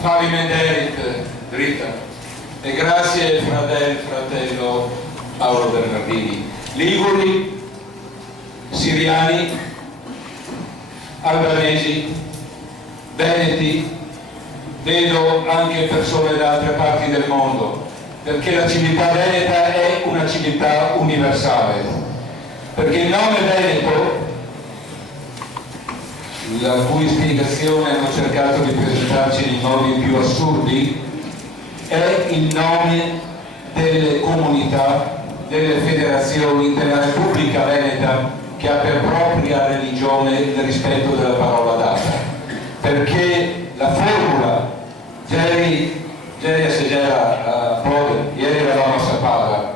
Falimenderit dritta e grazie fratello Paolo Bernardini. Liguri, siriani, albanesi, veneti, vedo anche persone da altre parti del mondo, perché la civiltà veneta è una civiltà universale, perché il nome Veneto, la cui spiegazione hanno cercato di presentarci nei modi più assurdi, è il nome delle comunità, delle federazioni della Repubblica Veneta, che ha per propria religione il rispetto della parola data, perché la formula Geri Segera Prode, ieri eravamo a Sappada,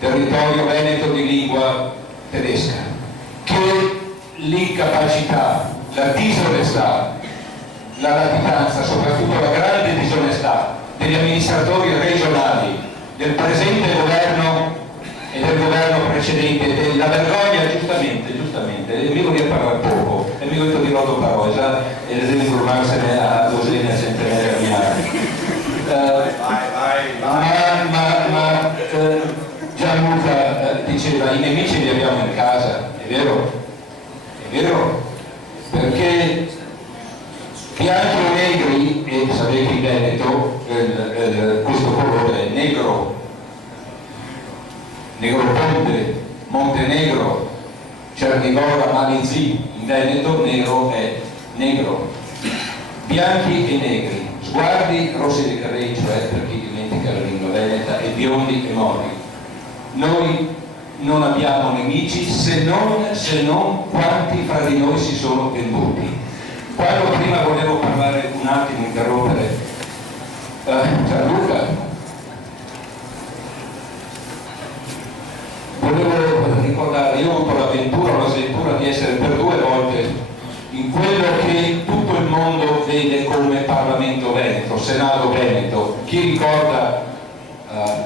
territorio veneto di lingua tedesca, che l'incapacità, la disonestà, la latitanza, soprattutto la grande disonestà degli amministratori regionali, del presente governo e del governo precedente, della vergogna, giustamente, mi voglio parlare poco, e mi voglio dire otto parole, e le devo informarsene a Dosene, a Centenere, a ma Gianluca diceva, i nemici li abbiamo in casa, è vero, perché bianchi e negri, e sapete in Veneto questo colore è negro, Negroponte, Montenegro, Cernigora, Malizzi, in Veneto nero è negro, bianchi e negri, sguardi rossi di carrei, cioè per chi dimentica la lingua veneta, e biondi e mori. Noi non abbiamo nemici se non quanti fra di noi si sono venduti. Quando prima volevo parlare un attimo, interrompere Gianluca, volevo ricordare, io ho avuto la sventura di essere per 2 volte in quello che tutto il mondo vede come Parlamento Veneto, Senato Veneto. Chi ricorda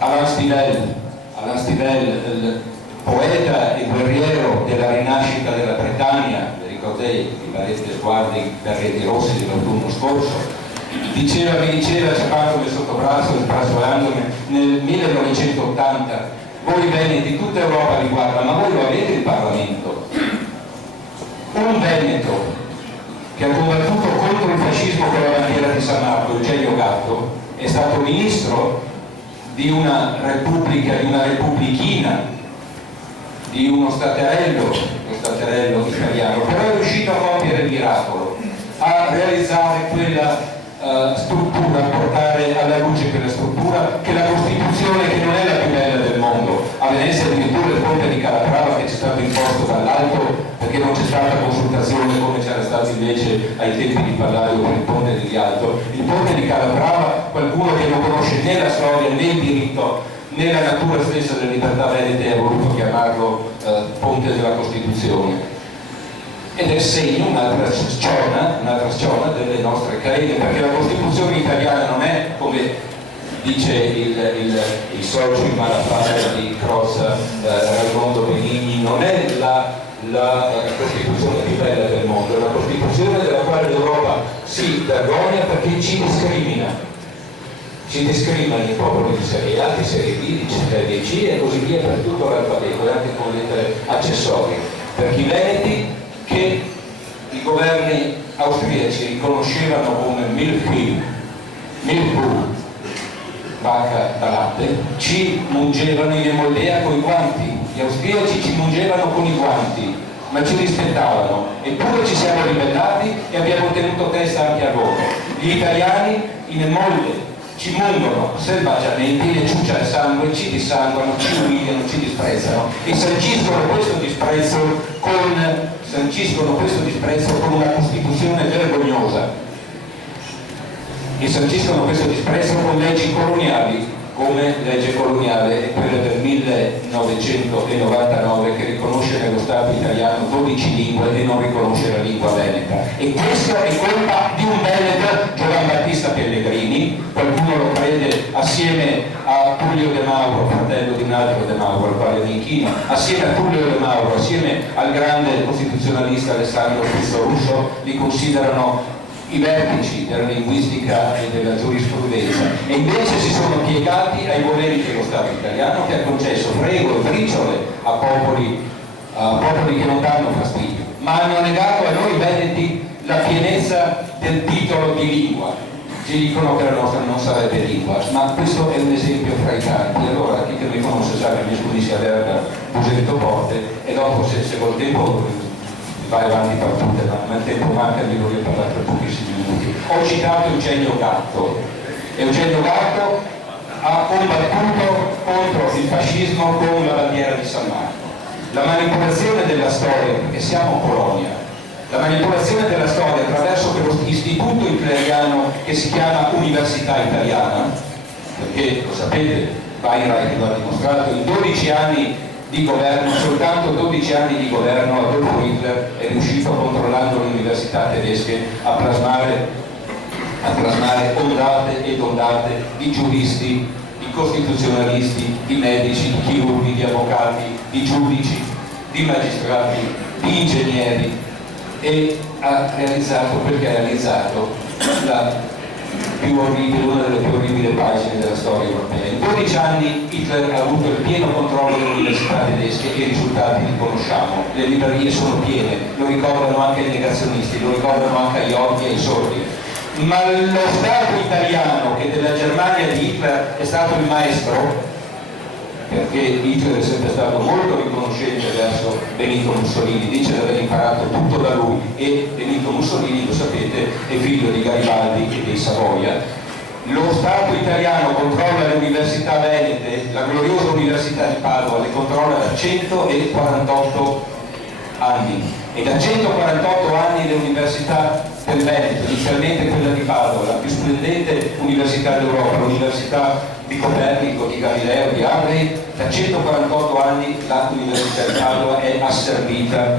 Alain Stivell, il poeta e guerriero della rinascita della Bretagna, vi ricordate i baretti sguardi, i berretti rossi dell'autunno scorso, mi diceva ciapandomi sotto braccio e spasolandomi nel 1980, voi veneti, tutta Europa li guarda, ma voi lo avete il Parlamento? Un Veneto che ha combattuto contro il fascismo con la bandiera di San Marco, Eugenio Gatto, è stato ministro di una repubblica, di una repubblichina, di uno staterello italiano, però è riuscito a compiere il miracolo, a realizzare quella struttura, a portare alla luce quella struttura che la Costituzione, che non è la più bella del mondo, a Venezia addirittura il ponte di Calatrava, che ci è stato imposto dall'alto perché non c'è stata consultazione come c'era stato invece ai tempi di Palladio con il ponte di Rialto. Il ponte di Calatrava, qualcuno che non conosce né la storia né il diritto né la natura stessa delle libertà venete ha voluto chiamarlo ponte della Costituzione, ed è segno, un'altra sciona delle nostre crede, perché la Costituzione italiana non è, come dice il socio in malaffare di Crozza, Raimondo Benigni, non è la Costituzione più bella del mondo, è la Costituzione della quale l'Europa si vergogna perché ci discrimina il popolo di serie A, di serie B, di serie C e così via per tutto l'alfabeto, e anche con lettere accessorie. Per i veneti, che i governi austriaci riconoscevano come Milchbuh, vacca da latte, ci mungevano in Emoldea con i guanti. Gli austriaci ci mungevano con i guanti, ma ci rispettavano, eppure ci siamo ribellati e abbiamo tenuto testa anche a loro. Gli italiani in Emolde ci mungono selvaggiamente, le ciuccia al sangue, ci dissanguano, ci umiliano, ci disprezzano e sanciscono questo disprezzo con una Costituzione vergognosa, e sanciscono questo disprezzo con leggi coloniali, come legge coloniale è quella del 1999 che riconosce nello Stato italiano 12 lingue e non riconosce la lingua veneta, e questa è colpa di un veneto, Giovan Battista Pellegrini, qualcuno lo crede, assieme a Tullio De Mauro, fratello di un altro De Mauro al quale mi inchino, assieme a Tullio De Mauro, assieme al grande costituzionalista Alessandro Russo, li considerano i vertici della linguistica e della giurisprudenza, e invece si sono piegati ai voleri dello Stato italiano, che ha concesso regole e briciole a popoli che non danno fastidio, ma hanno negato a noi veneti la pienezza del titolo di lingua. Ci dicono che la nostra non sarebbe lingua, ma questo è un esempio fra i tanti. Allora chi che mi conosce sa che gli studi si Verga, Busetto Porte, e dopo se col tempo vai avanti per tutte, ma il tempo manca, vi vorrei parlare per pochissimi minuti. Ho citato Eugenio Gatto. Eugenio Gatto ha combattuto contro il fascismo con la bandiera di San Marco. La manipolazione della storia, perché siamo colonia, la manipolazione della storia attraverso quello istituto hitleriano che si chiama Università Italiana, perché lo sapete, Weinreich lo ha dimostrato, in 12 anni di governo, soltanto 12 anni di governo, Adolfo Hitler è riuscito, controllando le università tedesche, a plasmare ondate ed ondate di giuristi, di costituzionalisti, di medici, di chirurghi, di avvocati, di giudici, di magistrati, di ingegneri, e ha realizzato, perché ha realizzato una delle più orribili pagine della storia europea. In 12 anni Hitler ha avuto il pieno controllo delle università tedesche e i risultati li conosciamo. Le librerie sono piene, lo ricordano anche i negazionisti, lo ricordano anche agli occhi e ai sordi. Ma lo Stato italiano, che della Germania di Hitler è stato il maestro, perché Hitler è sempre stato molto riconoscente verso Benito Mussolini, dice di aver imparato tutto da lui, e Benito Mussolini, lo sapete, è figlio di Garibaldi e dei Savoia. Lo Stato italiano controlla le università venete, la gloriosa Università di Padova le controlla da 148 anni, e da 148 anni le università del Veneto, inizialmente quella di Padova, la più splendente università d'Europa, l'università di Copernico, di Galileo, di Harvey, da 148 anni l'Università di Padova è asservita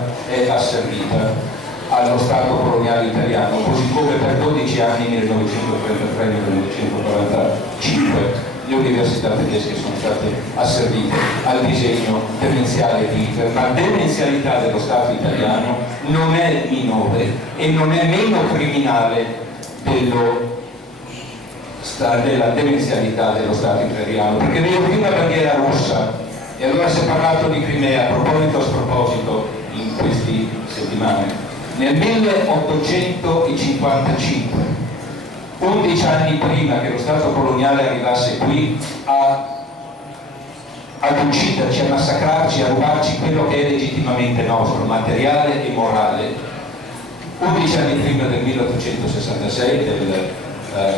allo Stato coloniale italiano, così come per 12 anni, 1933 e 1945, le università tedesche sono state asservite al disegno demenziale di Hitler. Ma la demenzialità dello Stato italiano non è minore e non è meno criminale della demenzialità dello Stato italiano, perché vedo qui una bandiera russa, e allora si è parlato di Crimea a sproposito in queste settimane. Nel 1855, 11 anni prima che lo Stato coloniale arrivasse qui ad ucciderci, a massacrarci, a rubarci quello che è legittimamente nostro, materiale e morale, 11 anni prima del 1866, del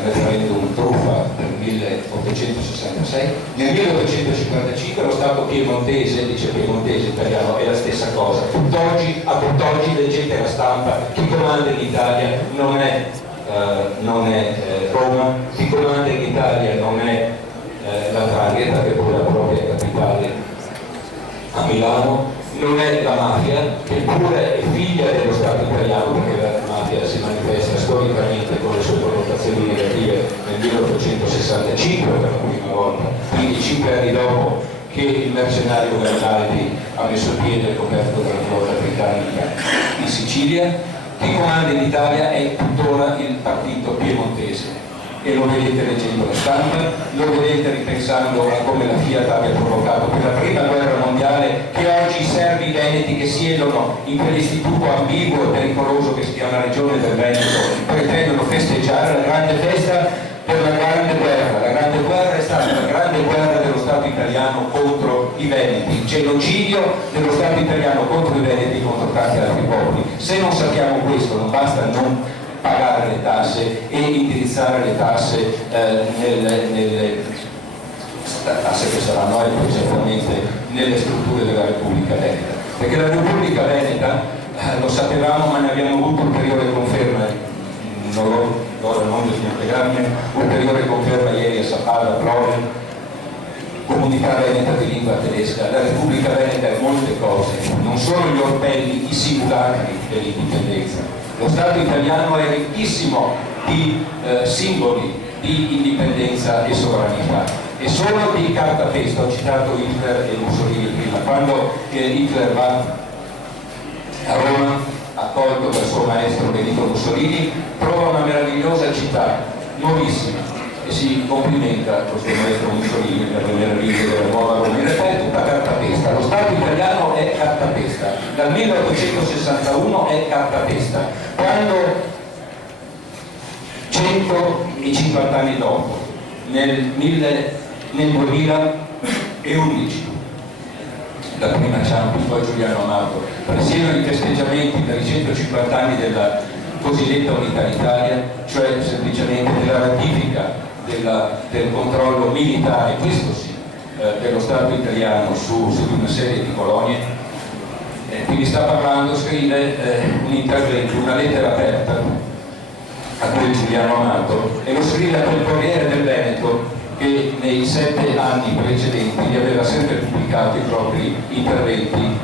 referendum truffa del 1866, nel 1855 lo Stato piemontese, dice piemontese italiano, è la stessa cosa. A tutt'oggi leggete la stampa, chi comanda in Italia non è Roma, chi comanda in Italia non è la Drangheta, che pure la propria capitale a Milano, non è la mafia, che pure è figlia dello Stato italiano, perché la mafia si manifesta storicamente con le sue connotazioni negative nel 1865 per la prima volta, quindi 5 anni dopo che il mercenario Garibaldi ha messo piede coperto dalla flotta britannica in Sicilia. Chi comanda in Italia è tuttora il partito piemontese, e lo vedete leggendo la stampa, lo vedete ripensando a come la Fiat abbia provocato per la prima guerra mondiale che oggi i serbi veneti che siedono in quell'istituto ambiguo e pericoloso che si chiama Regione del Veneto pretendono festeggiare la grande festa per la grande guerra. La grande guerra è stata la grande guerra dello Stato italiano contro i veneti, il genocidio dello Stato italiano contro i veneti e contro tanti altri popoli. Se non sappiamo questo, non basta non pagare le tasse e indirizzare le tasse nelle tasse che saranno poi certamente nelle strutture della Repubblica Veneta, perché la Repubblica Veneta lo sapevamo, ma ne abbiamo avuto ulteriore conferma, non disintegrarne, ulteriore conferma ieri a Sappada, Prodi, comunità veneta di lingua tedesca. La Repubblica Veneta è molte cose, non solo gli orpelli, i simulacri dell'indipendenza. Lo Stato italiano è ricchissimo di simboli di indipendenza e sovranità, e solo di cartapesta. Ho citato Hitler e Mussolini prima. Quando Hitler va a Roma, accolto dal suo maestro Benito Mussolini, trova una meravigliosa città, nuovissima, e si complimenta con questo maestro Mussolini per le meraviglie della nuova Roma. In realtà è tutta cartapesta, lo Stato italiano è cartapesta, dal 1861 è cartapesta, quando 150 anni dopo, nel 2011, la prima Ciampi, poi Giuliano Amato, presiedono i festeggiamenti per i 150 anni della cosiddetta Unità d'Italia, cioè semplicemente della ratifica del controllo militare, questo sì, dello Stato italiano su una serie di colonie. Quindi sta parlando, scrive un intervento, una lettera aperta a quel Giuliano Amato, e lo scrive a quel Corriere del Veneto che nei 7 anni precedenti gli aveva sempre pubblicato i propri interventi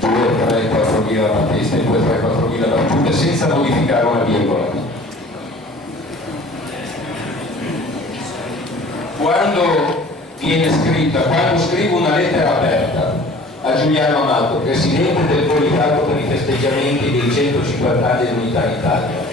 2, 3, 4 mila battiste, 2, 3, 4 mila battute, senza modificare una virgola. Quando viene scritta, quando scrivo una lettera aperta a Giuliano Amato, presidente del Comitato per i festeggiamenti dei 150 anni dell'Unità d'Italia,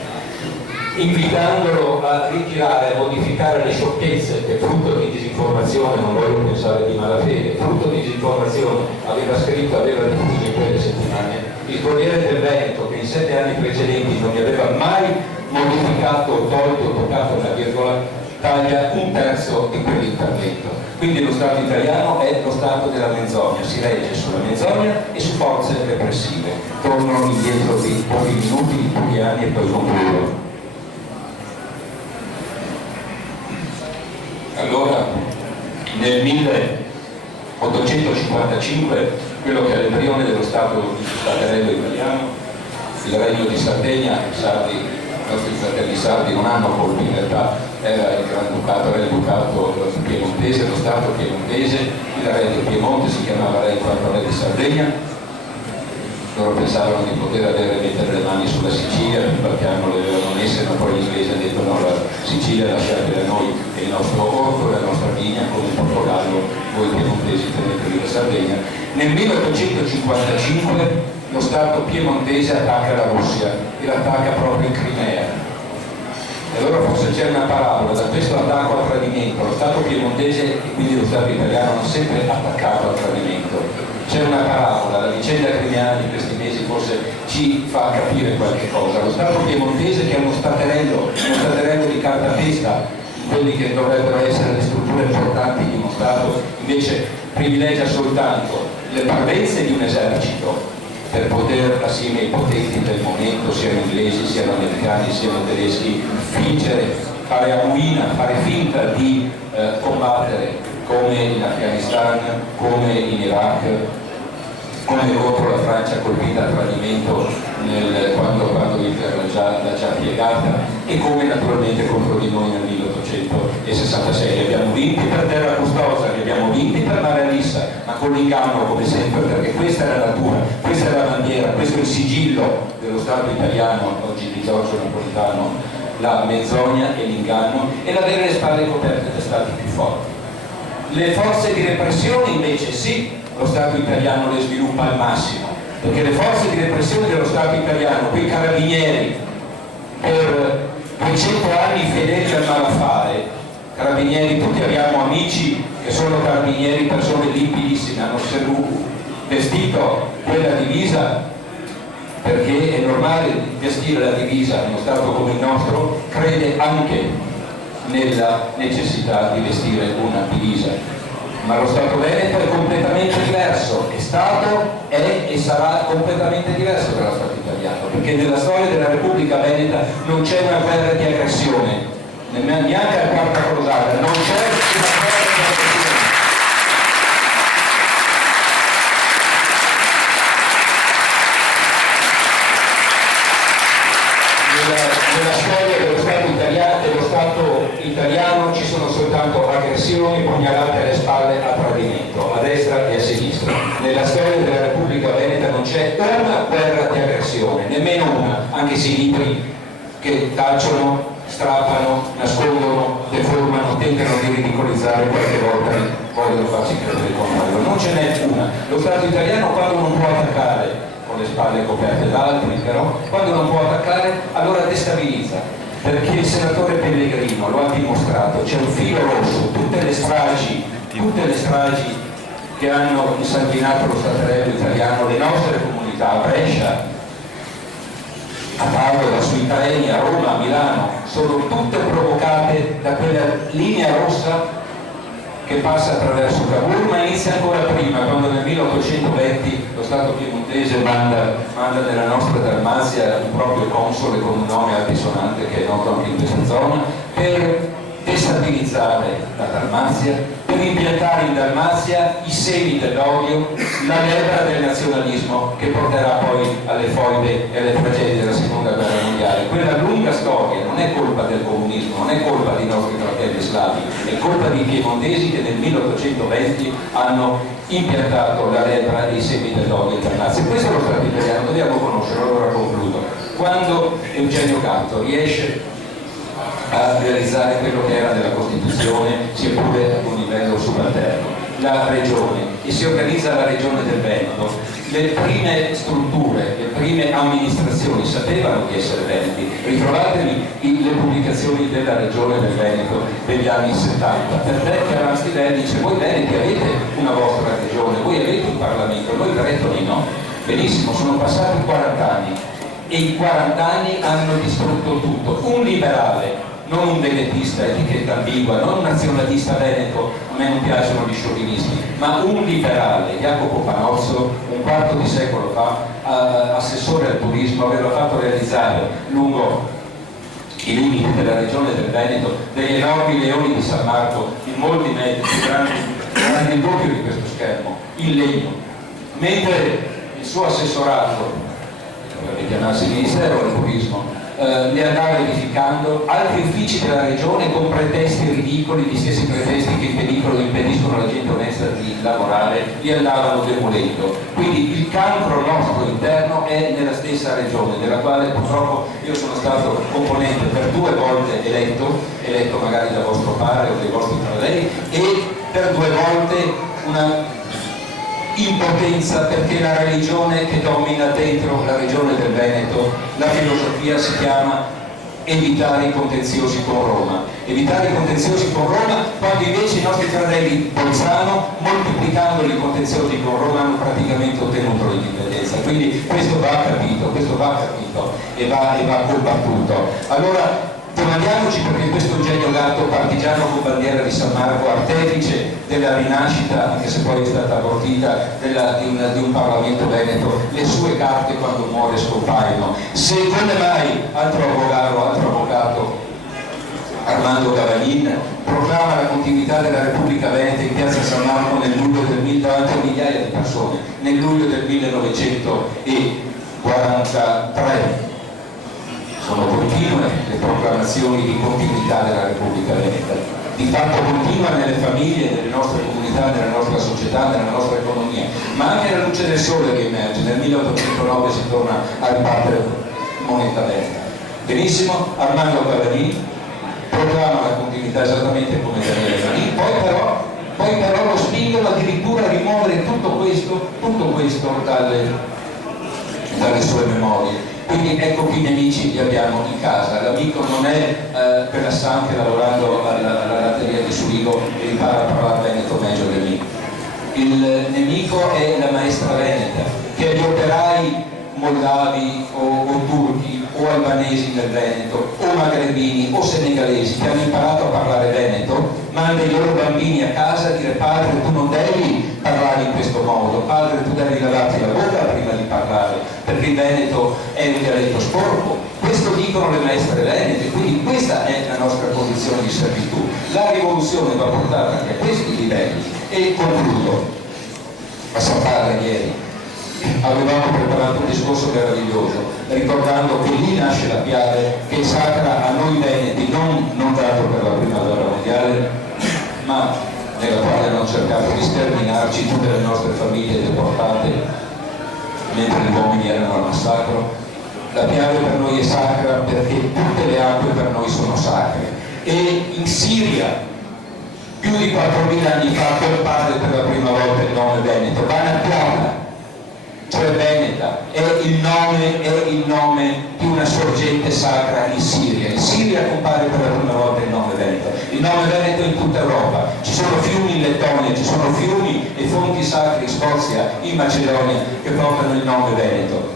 invitandolo a ritirare, a modificare le sciocchezze che frutto di disinformazione, non voglio pensare di malafede, frutto di disinformazione aveva scritto, aveva diffuso in quelle settimane, il Corriere del Veneto, che in 7 anni precedenti non gli aveva mai modificato, tolto, toccato una virgola, taglia 1/3 di quell'intervento. Quindi lo Stato italiano è lo Stato della menzogna, si regge sulla menzogna e su forze repressive. Torno indietro di pochi minuti, di pochi anni e poi concludo. Allora, nel 1855, quello che è l'embrione dello Stato staterello italiano, il Regno di Sardegna, i sardi, i nostri fratelli sardi non hanno colpi, in realtà era il Granducato, era il Ducato piemontese, lo Stato piemontese, il Re del Piemonte si chiamava Re in quanto Re di Sardegna. Loro pensavano di poter mettere le mani sulla Sicilia, per qualche anno le avevano messe, ma poi gli inglesi hanno detto no, la Sicilia lasciatela a noi, è il nostro orto, è la nostra vigna, come in Portogallo, voi piemontesi tenetevi la Sardegna. Nel 1855 lo Stato piemontese attacca la Russia e l'attacca proprio in Crimea. E allora forse c'è una parabola, da questo attacco al tradimento, lo Stato piemontese e quindi lo Stato italiano hanno sempre attaccato al tradimento. C'è una parabola, la vicenda crimeana di questi mesi forse ci fa capire qualche cosa. Lo Stato piemontese, che è uno staterello di cartapesta, quelli che dovrebbero essere le strutture importanti di uno Stato, invece privilegia soltanto le parvenze di un esercito per poter, assieme ai potenti del momento, siano inglesi, siano americani, siano tedeschi, fingere, fare amuina, fare finta di combattere, come in Afghanistan, come in Iraq, come contro la Francia colpita a tradimento quando Hitler l'ha già piegata, e come naturalmente contro di noi nel 1866. Li abbiamo vinti per terra custosa, li abbiamo vinti per mare a Lissa, ma con l'inganno come sempre, perché questa è la natura, questa è la bandiera, questo è il sigillo dello Stato italiano, oggi di Giorgio Napolitano, la menzogna e l'inganno e l'avere le spalle coperte da stati più forti. Le forze di repressione invece sì, lo Stato italiano le sviluppa al massimo, perché le forze di repressione dello Stato italiano, quei carabinieri per 200 anni fedeli al malaffare, carabinieri, tutti abbiamo amici che sono carabinieri, persone limpidissime, hanno vestito quella divisa perché è normale vestire la divisa in uno Stato come il nostro, crede anche nella necessità di vestire una divisa. Ma lo Stato Veneto è completamente diverso, è stato, è e sarà completamente diverso dallo Stato italiano, perché nella storia della Repubblica Veneta non c'è una guerra di aggressione, neanche al quarta crociata, non c'è una guerra di aggressione. Nella storia dello Stato italiano ci sono soltanto aggressioni, pugnalate alle spalle a tradimento, a destra e a sinistra. Nella storia della Repubblica Veneta non c'è una guerra di aggressione, nemmeno una, anche se i libri che tacciono, strappano, nascondono, deformano, tentano di ridicolizzare, qualche volta vogliono farci credere il contrario. Non ce n'è una. Lo Stato italiano, quando non può attaccare con con le spalle coperte da altri, però quando non può attaccare allora destabilizza, perché il senatore Pellegrino lo ha dimostrato, c'è un filo rosso, tutte le stragi che hanno insanguinato lo staterello italiano, le nostre comunità, a Brescia, a Padova, sui treni, a Roma, a Milano, sono tutte provocate da quella linea rossa che passa attraverso Cavour, ma inizia ancora prima, quando nel 1820 lo Stato piemontese manda nella nostra Dalmazia un proprio console con un nome altisonante che è noto anche in questa zona, per destabilizzare la Dalmazia, per impiantare in Dalmazia i semi dell'odio, la leva del nazionalismo che porterà poi alle foibe e alle tragedie della seconda guerra mondiale. Quella lunga storia non è colpa del comunismo, non è colpa dei nostri fratelli slavi, è colpa dei piemontesi che nel 1820 hanno impiantato la leva e i semi dell'odio in Dalmazia. Questo è lo Stato italiano, dobbiamo conoscerlo. Allora concludo. Quando Eugenio Gatto riesce a realizzare quello che era della Costituzione, sia pure ad un livello subalterno, la regione, e si organizza la regione del Veneto, le prime strutture, le prime amministrazioni sapevano di essere veneti. Ritrovatevi le pubblicazioni della regione del Veneto degli anni 70. Per Chiara Stivelli dice: voi veneti avete una vostra regione, voi avete un Parlamento, noi bretoni no. Benissimo, sono passati 40 anni e in 40 anni hanno distrutto tutto. Un liberale, non un venetista, etichetta ambigua, non un nazionalista veneto, a me non piacciono gli sciovinisti, ma un liberale, Jacopo Panozzo, un quarto di secolo fa, assessore al turismo, aveva fatto realizzare lungo i limiti della regione del Veneto degli enormi leoni di San Marco, in molti metri, più grandi il doppio di questo schermo, in legno, mentre il suo assessorato, dovrebbe chiamarsi Ministero del Turismo, li andava edificando, altri uffici della regione con pretesti ridicoli, gli stessi pretesti che impediscono alla gente onesta di lavorare, li andavano demolendo. Quindi il cancro nostro interno è nella stessa regione, della quale purtroppo io sono stato componente per 2 volte eletto magari da vostro padre o dai vostri fratelli, e per 2 volte una impotenza, perché la religione che domina dentro la regione del Veneto, la filosofia si chiama evitare i contenziosi con Roma. Evitare i contenziosi con Roma, quando invece i nostri fratelli Bolzano, moltiplicando i contenziosi con Roma, hanno praticamente ottenuto l'indipendenza. Quindi questo va capito e va combattuto. Allora domandiamoci perché questo Eugenio Gatto, partigiano con bandiera di San Marco, artefice della rinascita, anche se poi è stata abortita, di un Parlamento veneto, le sue carte quando muore scompaiono. Se come mai altro avvocato Armando Cavallin proclama la continuità della Repubblica Veneta in piazza San Marco nel luglio davanti a migliaia di persone, nel luglio del 1943. Sono continue le proclamazioni di continuità della Repubblica Veneta, di fatto continua nelle famiglie, nelle nostre comunità, nella nostra società, nella nostra economia, ma anche alla luce del sole che emerge. Nel 1809 si torna a ribattere moneta veneta. Benissimo, Armando Cavallin proclama la continuità esattamente come Daniele Manin, poi però lo spingono addirittura a rimuovere tutto questo dalle sue memorie. Quindi ecco qui i nemici li abbiamo in casa. L'amico non è Pelassan che lavorando alla latteria di Surigo e impara a parlare veneto meglio di me. Il nemico è la maestra veneta, che gli operai moldavi o turchi o albanesi nel Veneto o magrebini o senegalesi che hanno imparato a parlare veneto, manda i loro bambini a casa a dire: padre, tu non devi parlare in questo modo, padre, tu devi lavarti la bocca prima di parlare, perché il veneto è un dialetto sporco. Questo dicono le maestre venete, quindi questa è la nostra condizione di servitù. La rivoluzione va portata anche a questi livelli. E concludo. A San Padre ieri avevamo preparato un discorso meraviglioso, ricordando che lì nasce la Piave, che è sacra a noi veneti, non tanto per la prima guerra mondiale, ma nella quale hanno cercato di sterminarci tutte le nostre famiglie deportate mentre gli uomini erano al massacro. La Piave per noi è sacra perché tutte le acque per noi sono sacre. E in Siria, più di 4.000 anni fa, comparve per la prima volta il nome Veneto, Vanna Piava. cioè veneta, è il nome di una sorgente sacra in Siria. In Siria compare per la prima volta il nome Veneto. Il nome Veneto in tutta Europa. Ci sono fiumi in Lettonia, ci sono fiumi e fonti sacre in Scozia, in Macedonia, che portano il nome Veneto.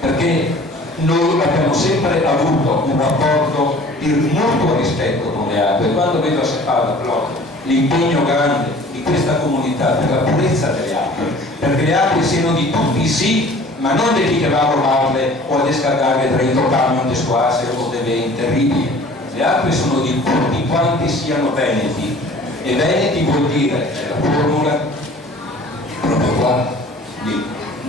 Perché noi abbiamo sempre avuto un rapporto di mutuo rispetto con le acque. Quando vedo a Sepaldo l'impegno grande di questa comunità per la purezza delle acque, perché le acque siano di tutti sì, ma non di chi che va a rovarle o a descargarle tra i camion di squasse o dei venti terribili. Le acque sono di tutti quanti siano veneti, e veneti vuol dire, c'è la formula proprio qua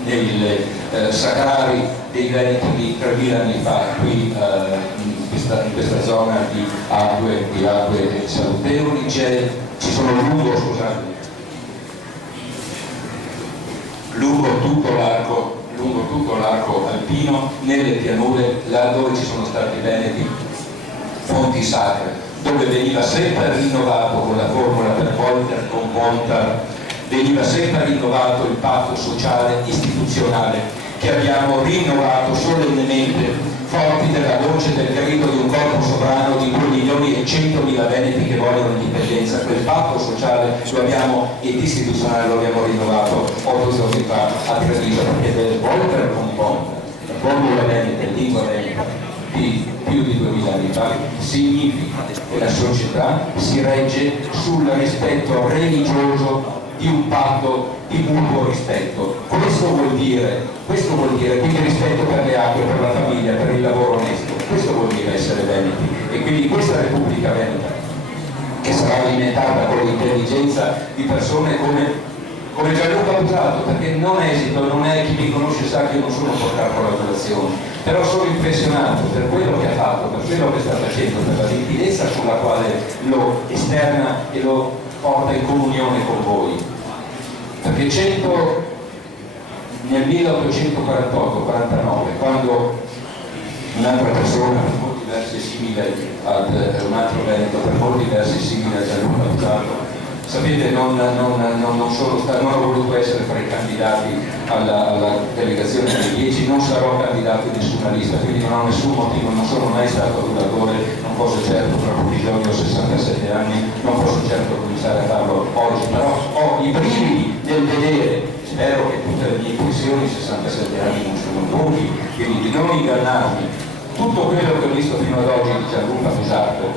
nei sacrari dei veneti di 3000 anni fa, qui in questa zona di acque salutevoli, ci sono lungo tutto l'arco alpino, nelle pianure, là dove ci sono stati veneti, fonti sacre, dove veniva sempre rinnovato con la formula per Voltaire con Voltaire, veniva sempre rinnovato il patto sociale istituzionale che abbiamo rinnovato solennemente, forti della voce del grido di un corpo sovrano di 2.100.000 veneti che vogliono l'indipendenza. Quel patto sociale lo abbiamo, ed istituzionale lo abbiamo rinnovato 8 giorni fa a Treviso, perché del Voltaire con Voltaire, la formula veneta, lingua veneta di più di 2000 anni fa, significa che la società si regge sul rispetto religioso di un patto di mutuo rispetto. Questo vuol dire quindi rispetto per le acque, per la famiglia, per il lavoro onesto. Questo vuol dire essere veneti. E quindi questa Repubblica Veneta, che sarà alimentata con l'intelligenza di persone come Gianluca Busato, perché non esito, non è, chi mi conosce sa che io non sono portato con la colazione, però sono impressionato per quello che ha fatto, per quello che sta facendo, per la limpidezza con la quale lo esterna e lo porta in comunione con voi. Perché nel 1848-49, quando un'altra persona, per molti versi simile ad un altro Veneto, per molti versi simile a Gianluca Busato, sapete, non ho voluto essere fra i candidati alla delegazione dei 10, non sarò candidato in nessuna lista, quindi non ho nessun motivo, non sono mai stato adulatore, non posso certo, tra pochi giorni ho 67 anni, non posso certo cominciare a farlo oggi, però ho i brividi nel vedere, spero che tutte le mie impressioni, 67 anni non sono lunghi, quindi di non ingannarmi. Tutto quello che ho visto fino ad oggi di Gianluca Busato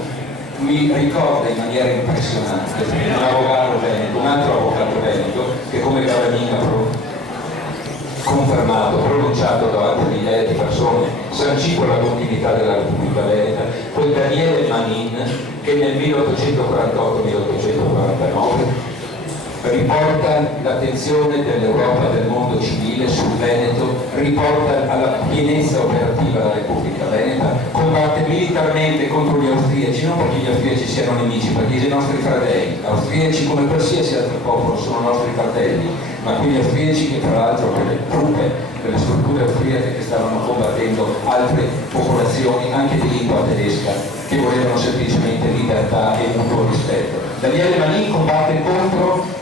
mi ricorda in maniera impressionante un avvocato veneto, un altro avvocato veneto che come Cavagnini ha confermato, pronunciato davanti a migliaia di persone, sancito la continuità della Repubblica Veneta, quel Daniele Manin che nel 1848-1849 riporta l'attenzione dell'Europa e del mondo civile sul Veneto, riporta alla pienezza operativa la Repubblica Veneta, combatte militarmente contro gli austriaci, non perché gli austriaci siano nemici, perché sono i nostri fratelli. Austriaci come qualsiasi altro popolo sono nostri fratelli, ma quegli austriaci che tra l'altro quelle truppe, quelle strutture austriache che stavano combattendo altre popolazioni anche di lingua tedesca che volevano semplicemente libertà e mutuo rispetto. Daniele Manin combatte contro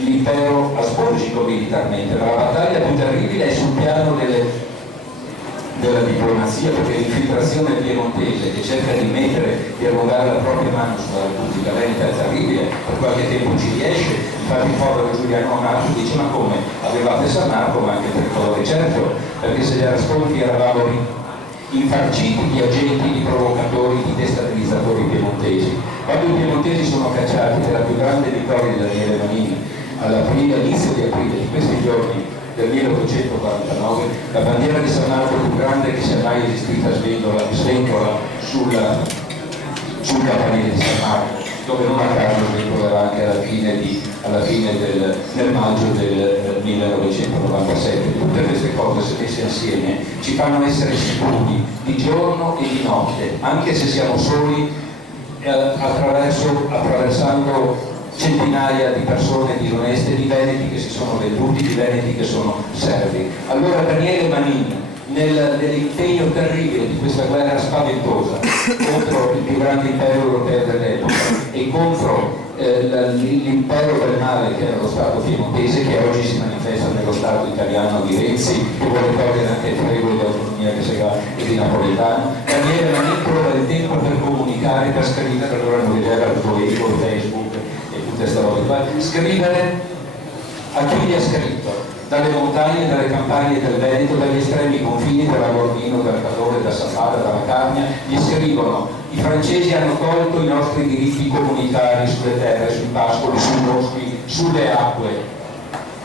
l'impero asburgico militarmente, ma la battaglia più terribile è sul piano della diplomazia, perché l'infiltrazione piemontese che cerca di allungare la propria mano sulla Repubblica Veneta è terribile, per qualche tempo ci riesce, infatti il povero Giuliano Amato dice: ma come, avevate San Marco ma anche Tricolore? Certo, perché se gli arasconti eravamo infarciti di agenti, di provocatori, di destabilizzatori piemontesi. Quando i piemontesi sono cacciati, nella più grande vittoria di Daniele Manin, all'inizio di aprile di questi giorni del 1849, la bandiera di San Marco più grande che sia mai esistita sventola sul campanile di San Marco, dove non a caso sventolerà anche nel maggio del 1997. Tutte queste cose, se messe insieme, ci fanno essere sicuri di giorno e di notte, anche se siamo soli, attraversando centinaia di persone disoneste, di veneti che si sono venduti, di veneti che sono servi. Allora Daniele Manin, nell'impegno terribile di questa guerra spaventosa contro il più grande impero europeo dell'epoca e contro l'impero del male che era lo Stato piemontese, che oggi si manifesta nello Stato italiano di Renzi, che vuole togliere anche il prego di autonomia che si va e di Napoletano. Daniele Manin trova il tempo per comunicare, per scrivere, allora non vedeva il Twitter, Facebook e tutte queste robe qua, scrivere a chi gli ha scritto, dalle montagne, dalle campagne del Veneto, dagli estremi confini della Gordino, dal Cadore, da Sappada, dalla Carnia, gli scrivono: i francesi hanno tolto i nostri diritti comunitari sulle terre, sui pascoli, sui boschi, sulle acque.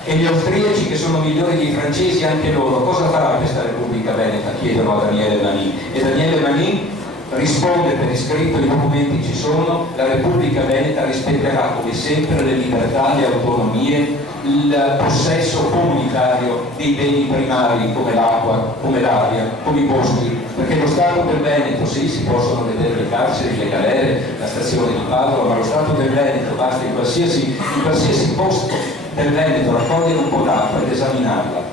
E gli austriaci, che sono migliori dei francesi anche loro, cosa farà questa Repubblica Veneta? Chiedono a Daniele Manin. E Daniele Manin risponde per iscritto, i documenti ci sono: la Repubblica Veneta rispetterà come sempre le libertà, le autonomie, il possesso comunitario dei beni primari come l'acqua, come l'aria, come i boschi, perché lo Stato del Veneto, sì, si possono vedere le carceri, le galere, la stazione di Padova, ma lo Stato del Veneto basta in qualsiasi posto del Veneto raccogliere un po' d'acqua ed esaminarla.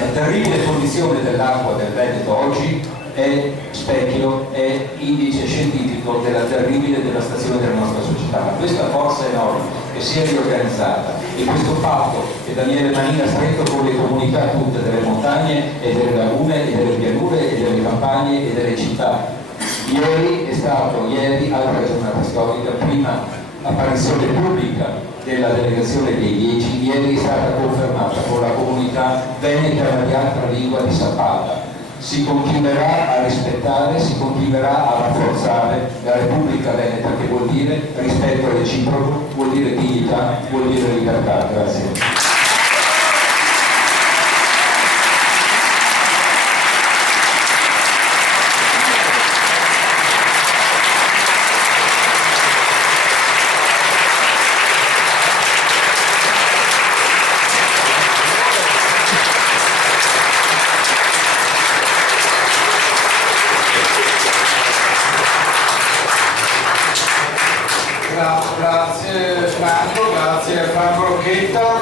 La terribile condizione dell'acqua del Veneto oggi è specchio, è indice scientifico della terribile devastazione della nostra società, ma questa forza enorme che si è riorganizzata e questo fatto che Daniele Manin ha stretto con le comunità tutte delle montagne e delle lagune e delle pianure e delle campagne e delle città. Ieri, altra giornata storica, prima apparizione pubblica della delegazione dei 10, ieri è stata confermata con la comunità veneta di altra lingua di Sappada. Si continuerà a rispettare, si continuerà a rafforzare la Repubblica Veneta, che vuol dire rispetto reciproco, vuol dire dignità, vuol dire libertà. Grazie. Grazie Franco Rocchetta.